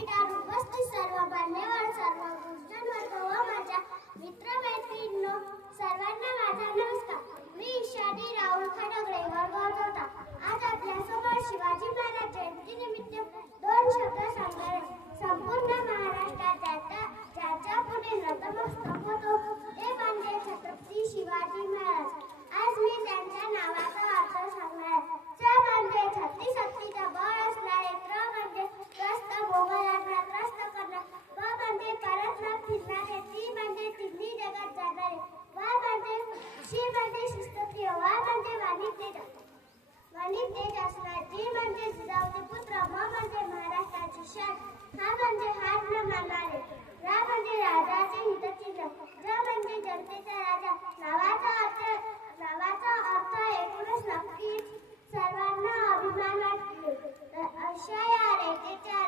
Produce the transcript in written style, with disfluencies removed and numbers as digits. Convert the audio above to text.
व्यासपीठावर उपस्थित सर्व मान्यवर, सर्व गुरुजन वर्ग व माझ्या मित्रमैत्रिणींनो, सर्वांना माझा नमस्कार. मी ईशानी राहुल खडगळे, वर्ग होता. आज आपल्यासोबत शिवाजी महाराज जयंतीनिमित्त दोन शब्द सांगणार आहे. संपूर्ण महाराष्ट्रात ज्याच्या पुढे नतमस्तक होतो ते म्हणजे छत्रपती शिवाजी महाराज. आज मी त्यांच्या नावाचा अर्थ सांगणार आहे. च म्हणजे छत्ती शक्तीचा बळ असणारे, त्र म्हणजे त्रस्त भोगाला त्रस्त करणार, व म्हणजे परत न फिरणारे, ती म्हणजे तिन्ही जगात जाणारे, वा म्हणजे शी म्हणजे शिस्तप्रिय, वा म्हणजे वाणिज्य असणार, जी म्हणजे जिजाऊचे पुत्र, म म्हणजे महाराष्ट्राची शान, हा म्हणजे हार न मानणारे, रा म्हणजे राजाचे हितचिंतक, ज म्हणजे जनतेचा राजा. नावाचा अर्थ एकूणच नक्कीच सर्वांना अभिमान वाटतो. अशा या रेखेच्या